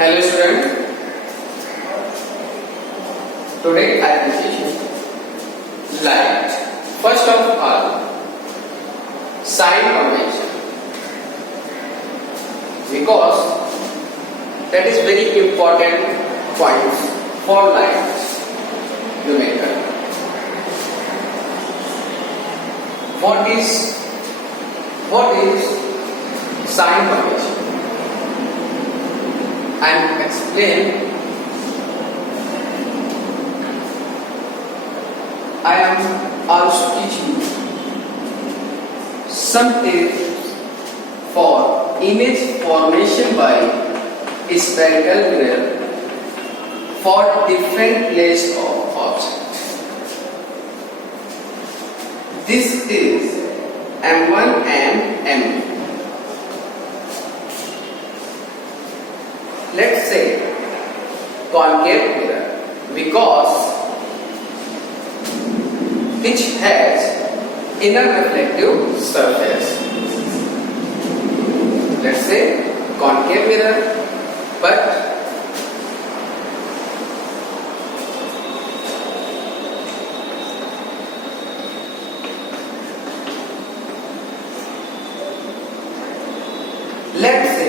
Hello students, today I will teach you light. First of all, sign convention, because that is very important point for light numerator. What is sign convention? And explain. I am also teaching some tips for image formation by spherical mirror for different place of object. This is M1 and M2. Let's say concave mirror, because which has inner reflective surface. Let's say concave mirror, but let's say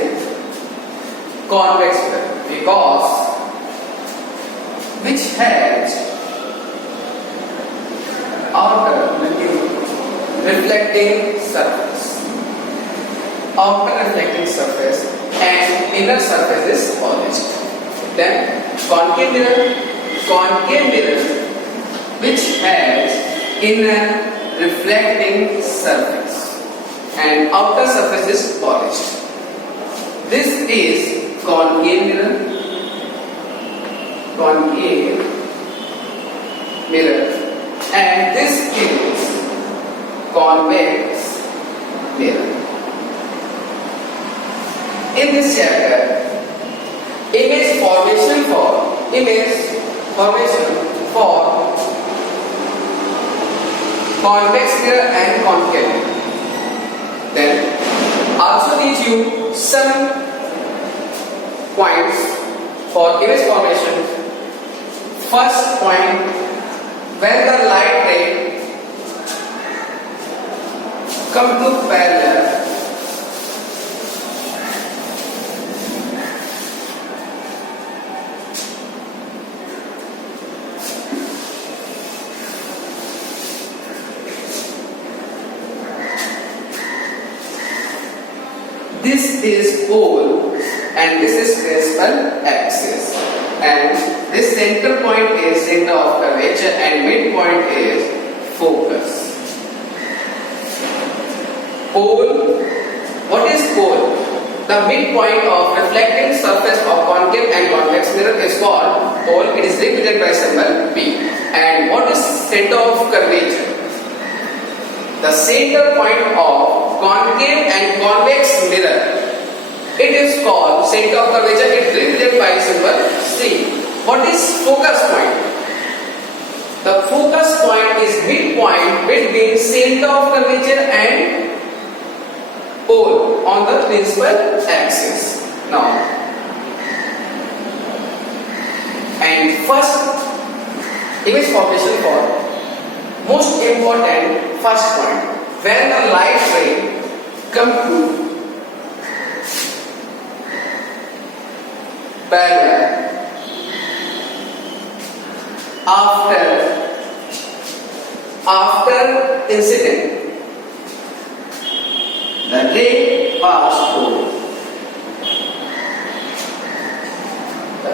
convex mirror, because which has outer reflecting surface, and inner surface is polished. Then concave mirror which has inner reflecting surface and outer surface is polished. This is concave mirror, and this is convex mirror. In this chapter, image formation for convex mirror and concave mirror. Then also teach you some points for image formation. First point, when the light ray come to parallel, this is pole and this is principal axis, and this center point is center of curvature and midpoint is focus. Pole, what is pole? The midpoint of reflecting surface of concave and convex mirror is called pole. It is represented by symbol P. And what is center of curvature? The center point of concave and convex mirror, it is called center of curvature. It is represented by symbol C. What is focus point? The focus point is midpoint between center of curvature and pole on the principal axis. Now, and first image formation for most important first point, when the light ray come to parallel, after incident, the ray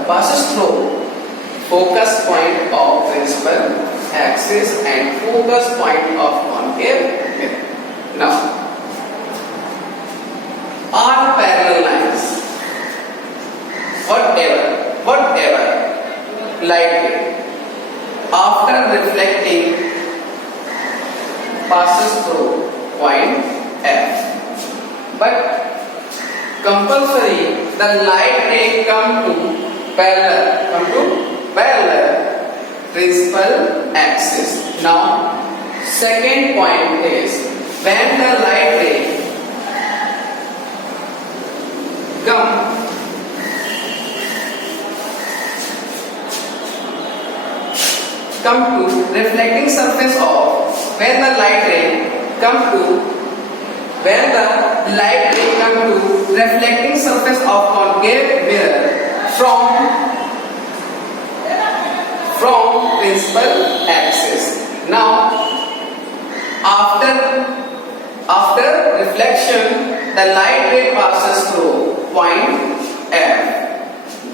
passes through focus point of principal axis and focus point of concave mirror. Now, are parallel lines, whatever light ray after reflecting passes through point F, but compulsory the light ray come to parallel principal axis. Now, second point is when the light ray come reflecting surface of when the light ray come to reflecting surface of concave mirror from principal axis. Now after reflection, the light ray passes through point F.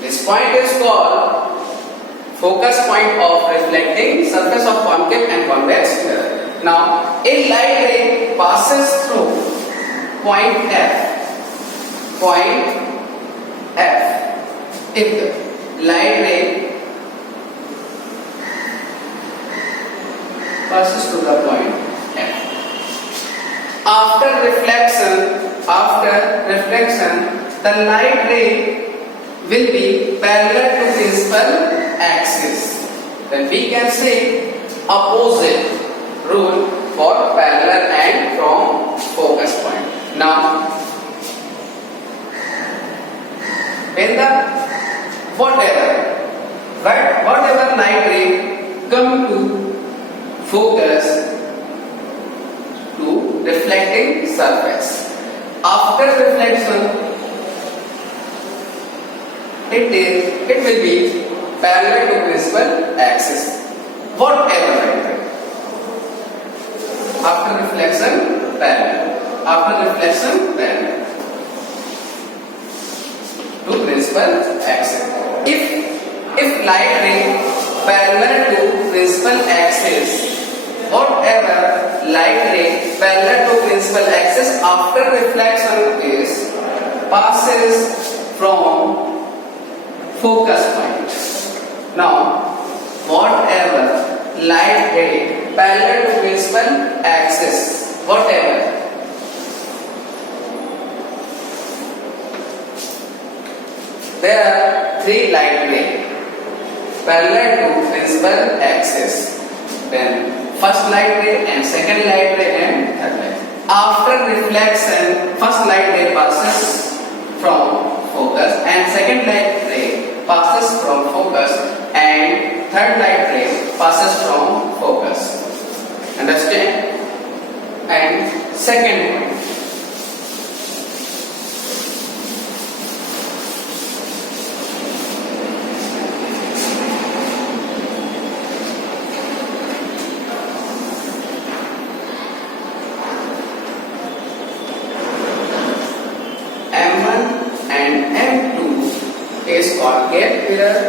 This point is called focus point of reflecting surface of concave and convex mirror. Now a light ray passes through point F. If the light ray passes through the point F. After reflection, the light ray will be parallel to principal axis. Then we can say opposite rule for parallel and from focus point. Now, when the whatever light ray come to focus to reflecting surface. After reflection, it will be parallel to principal axis. Whatever light ray. After reflection, parallel. After reflection, parallel to principal axis. If light ray parallel to principal axis, whatever light ray parallel to principal axis after reflection is passes from focus point. Now, whatever light ray parallel to principal axis, whatever there are three light ray parallel to principal axis. Then first light ray and second light ray and third light. After reflection, first light ray passes from focus and second light ray passes from focus and third light ray passes from focus. Understand? And second point. Concave mirror.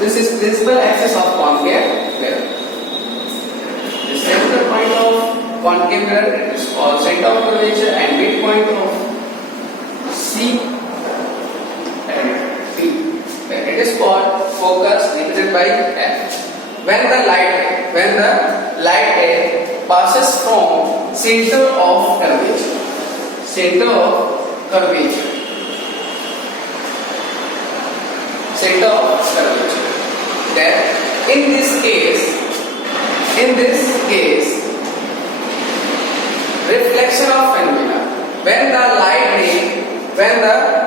This is principal axis of concave mirror. The center point of concave mirror is called center of curvature and midpoint of C and P. It is called focus represented by F. When the light ray passes from center of curvature. Center of curvature. Then in this case reflection of phenomena when the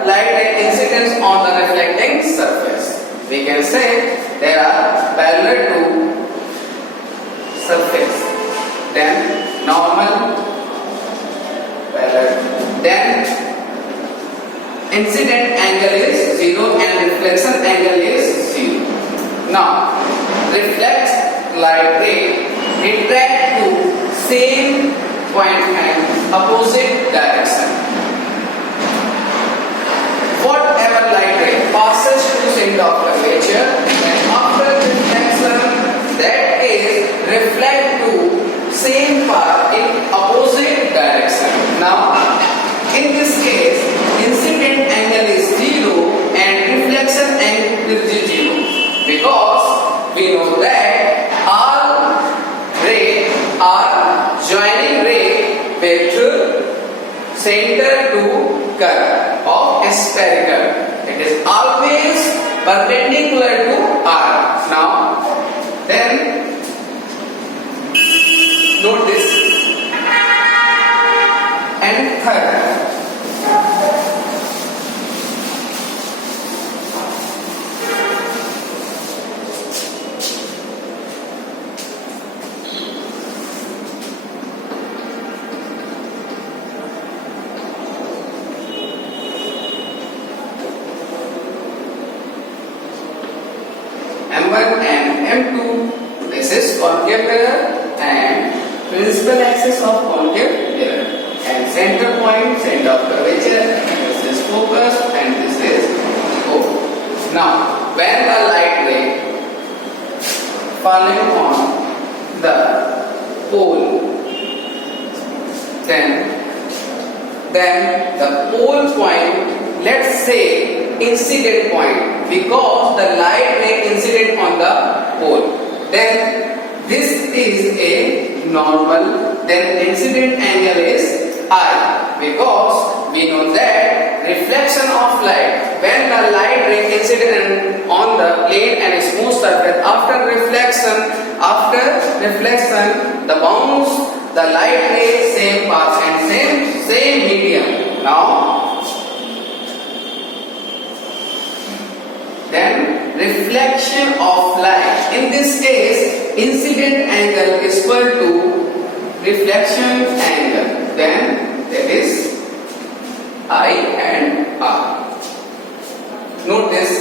light ray incidence on the reflecting surface, we can say they are parallel to surface, then normal parallel, then incident angle is 0 and reflection angle is 0. Now, reflect light ray retract to same point and opposite direction. Whatever light ray passes to center of curvature, and after reflection, that is reflect to same path in opposite direction. Now, in this case, incident angle is 0 and reflection angle is 0 because we know that all rays are joining ray with center to curve of spherical. It is always perpendicular to R. Now, then note this. And third, concave mirror and principal axis of concave mirror, and center point, center of curvature, this is focus and this is pole. Now when the light ray falling on the pole, then the pole point, let's say incident point, because the light ray incident on the pole, then this is a normal, then incident angle is I, because we know that reflection of light, when the light ray incident on the plane and a smooth surface, after reflection the bounce, the light ray same path and same medium. Now then reflection of light, in this case incident angle is equal to reflection angle, then that is I and R. Notice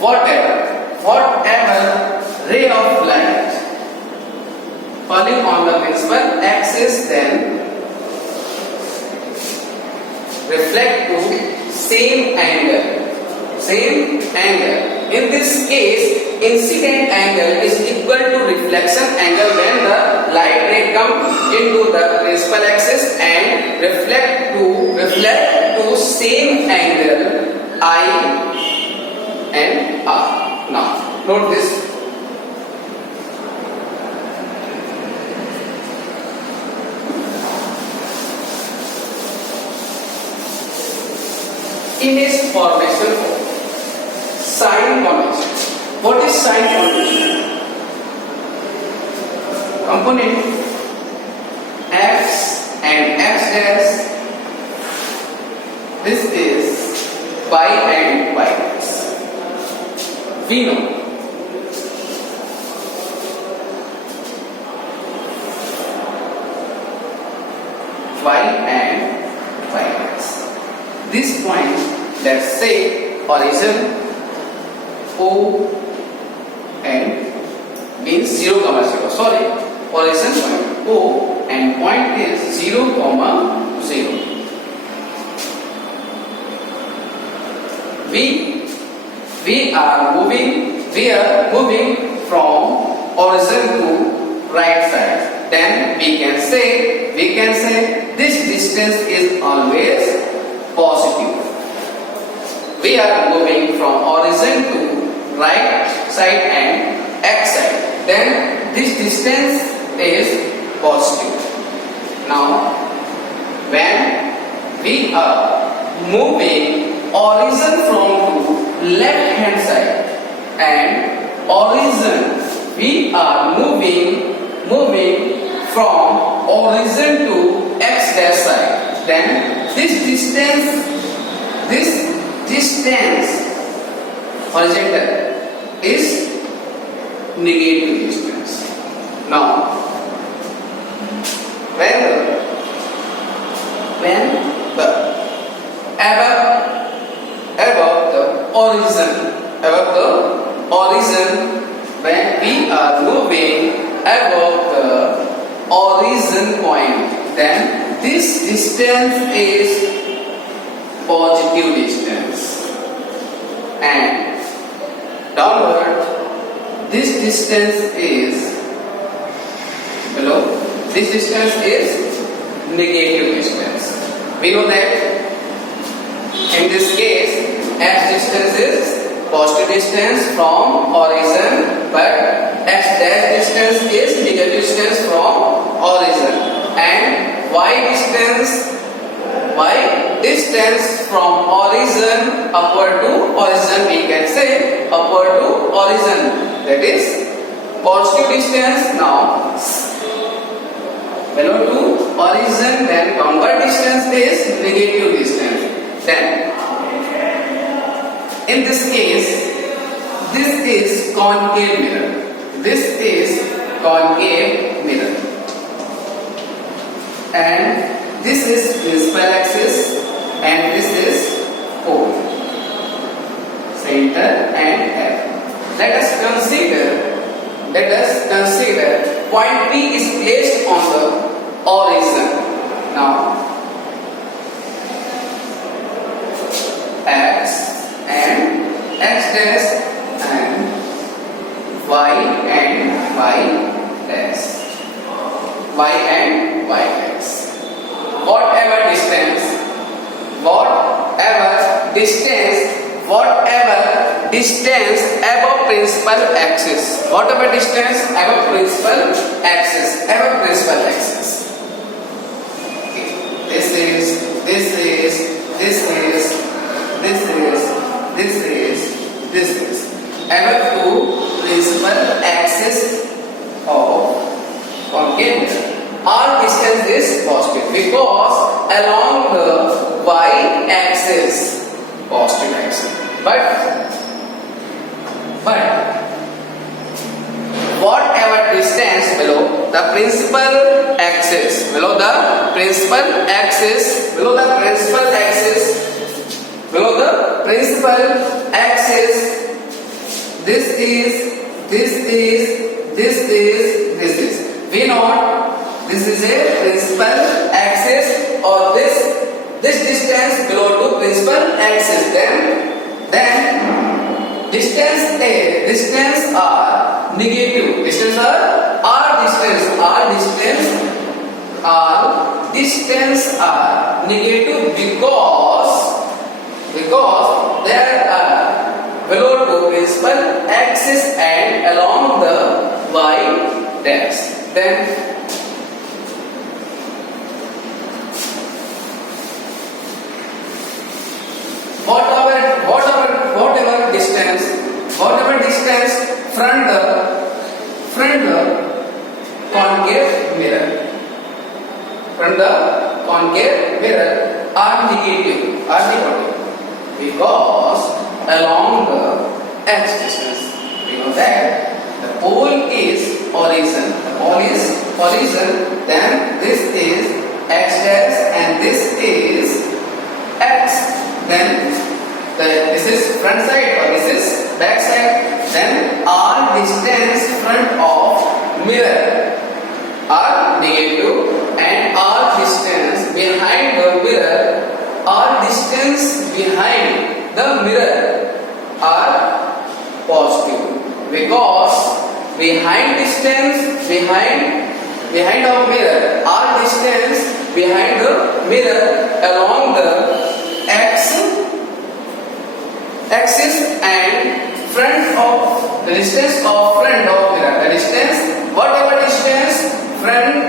whatever ray of light falling on the principal axis, then reflect to same angle. In this case, incident angle is equal to reflection angle when the light ray comes into the principal axis and reflect to same angle I and R. Now note this. Image formation of sine convection. What is sine convection? Component x and x dash. This is y and y dash. We know y and y dash. This point, let's say origin O and means 0, 0. Sorry, origin point O and point is 0, 0. We are moving from origin to right side. Then we can say this distance is always positive. We are moving from origin to right side and x side, then this distance is positive. Now when we are moving origin from to left hand side and origin, we are moving from origin to x dash side, then this distance horizontal is negative distance. Now when the above the origin, when we are moving above the origin point, then this distance is positive distance, and downward this distance is negative distance. We know that in this case x distance is positive distance from origin, but x dash distance is negative distance from origin, and y distance from origin upward to origin, we can say upward to origin, that is positive distance. Now below to origin, then downward distance is negative distance. Then in this case, this is concave mirror, and this is principal axis, and this is pole, center and F. Let us consider let us consider point P is placed on the origin. Now X and X dash and Y and Y dash, Y and Y dash. Whatever distance above principal axis, whatever distance above principal axis, okay. This is above to principal axis of concave mirror. All distance is positive because along the y axis, positive axis. But whatever distance below the principal axis, this is. We know this is a principal axis, or this distance below to principal axis. Then distance are negative. Distance are negative because they are below to principal axis and along the y dash. Then whatever distance from the concave mirror are negative because along the x distance, we know that the pole is origin. Then this is x dash and this is x. Then this is front side or this is back side. Then all distance front of mirror are negative and all distance behind the mirror, are positive because behind of mirror, all distance behind the mirror along the axis and front of the distance of front of mirror. The distance, whatever distance front